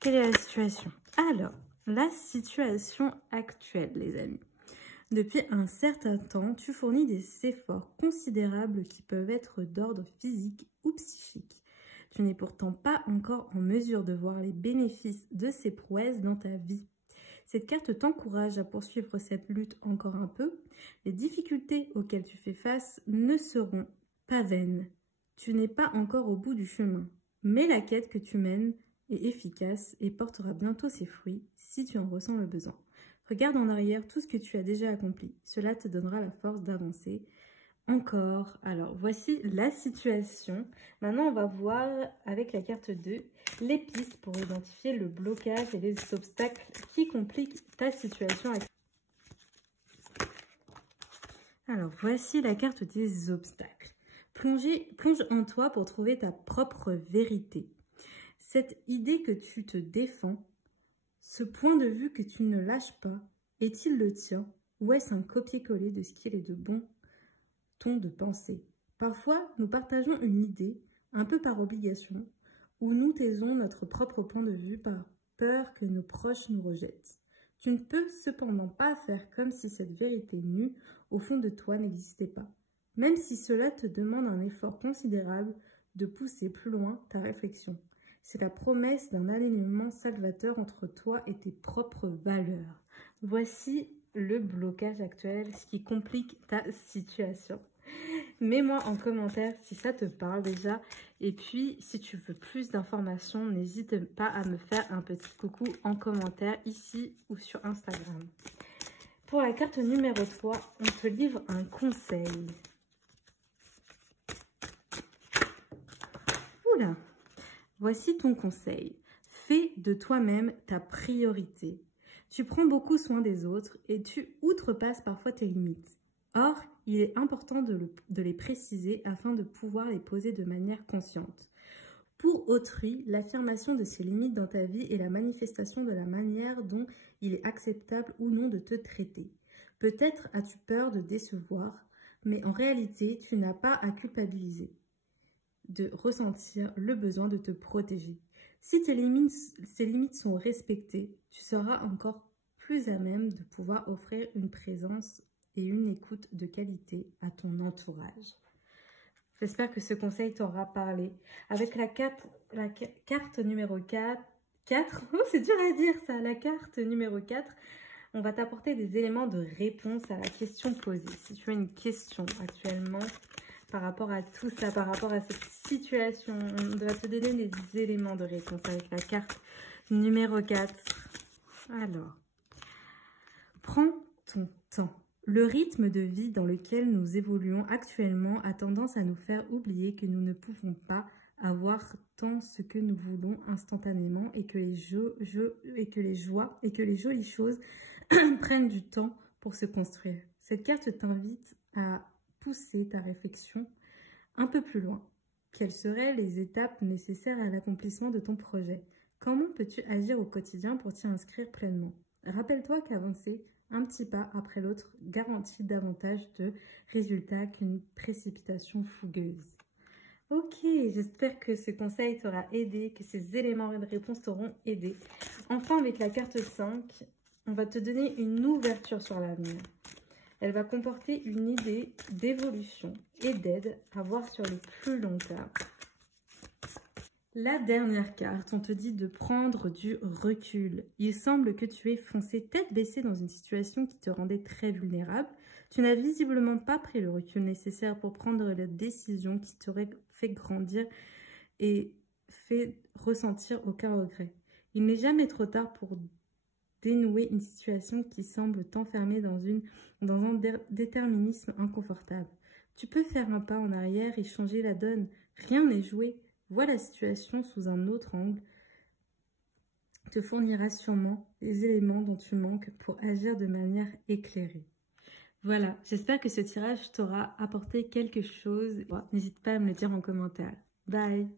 quelle est la situation? Alors, la situation actuelle, les amis. Depuis un certain temps, tu fournis des efforts considérables qui peuvent être d'ordre physique ou psychique. Tu n'es pourtant pas encore en mesure de voir les bénéfices de ces prouesses dans ta vie. Cette carte t'encourage à poursuivre cette lutte encore un peu. Les difficultés auxquelles tu fais face ne seront pas vaines. Tu n'es pas encore au bout du chemin, mais la quête que tu mènes est efficace et portera bientôt ses fruits si tu en ressens le besoin. Regarde en arrière tout ce que tu as déjà accompli. Cela te donnera la force d'avancer encore. Alors, voici la situation. Maintenant, on va voir avec la carte 2 les pistes pour identifier le blocage et les obstacles qui compliquent ta situation actuelle. Alors, voici la carte des obstacles. Plonge en toi pour trouver ta propre vérité. Cette idée que tu te défends, ce point de vue que tu ne lâches pas, est-il le tien ou est-ce un copier-coller de ce qu'il est de bon ton de pensée? Parfois, nous partageons une idée, un peu par obligation, ou nous taisons notre propre point de vue par peur que nos proches nous rejettent. Tu ne peux cependant pas faire comme si cette vérité nue au fond de toi n'existait pas, même si cela te demande un effort considérable de pousser plus loin ta réflexion. C'est la promesse d'un alignement salvateur entre toi et tes propres valeurs. Voici le blocage actuel, ce qui complique ta situation. Mets-moi en commentaire si ça te parle déjà. Et puis, si tu veux plus d'informations, n'hésite pas à me faire un petit coucou en commentaire ici ou sur Instagram. Pour la carte numéro 3, on te livre un conseil. Oula! Voici ton conseil. Fais de toi-même ta priorité. Tu prends beaucoup soin des autres et tu outrepasses parfois tes limites. Or, il est important de les préciser afin de pouvoir les poser de manière consciente. Pour autrui, l'affirmation de ces limites dans ta vie est la manifestation de la manière dont il est acceptable ou non de te traiter. Peut-être as-tu peur de décevoir, mais en réalité, tu n'as pas à culpabiliser de ressentir le besoin de te protéger. Si ces limites sont respectées, tu seras encore plus à même de pouvoir offrir une présence et une écoute de qualité à ton entourage. J'espère que ce conseil t'aura parlé. Avec la carte numéro 4, oh, c'est dur à dire ça, la carte numéro 4, on va t'apporter des éléments de réponse à la question posée. Si tu as une question actuellement par rapport à tout ça, par rapport à cette situation, on va te donner des éléments de réponse avec la carte numéro 4. Alors, prends ton temps. Le rythme de vie dans lequel nous évoluons actuellement a tendance à nous faire oublier que nous ne pouvons pas avoir tant ce que nous voulons instantanément et que les joies et que les jolies choses prennent du temps pour se construire. Cette carte t'invite à pousser ta réflexion un peu plus loin. Quelles seraient les étapes nécessaires à l'accomplissement de ton projet? Comment peux-tu agir au quotidien pour t'y inscrire pleinement? Rappelle-toi qu'avancer un petit pas après l'autre garantit davantage de résultats qu'une précipitation fougueuse. Ok, j'espère que ce conseil t'aura aidé, que ces éléments de réponse t'auront aidé. Enfin, avec la carte 5, on va te donner une ouverture sur l'avenir. Elle va comporter une idée d'évolution et d'aide à voir sur le plus long terme. La dernière carte, on te dit de prendre du recul. Il semble que tu aies foncé tête baissée dans une situation qui te rendait très vulnérable. Tu n'as visiblement pas pris le recul nécessaire pour prendre la décision qui t'aurait fait grandir et fait ressentir aucun regret. Il n'est jamais trop tard pour dénouer une situation qui semble t'enfermer dans un déterminisme inconfortable. Tu peux faire un pas en arrière et changer la donne. Rien n'est joué. Vois la situation sous un autre angle. Te fournira sûrement les éléments dont tu manques pour agir de manière éclairée. Voilà, j'espère que ce tirage t'aura apporté quelque chose. N'hésite pas à me le dire en commentaire. Bye!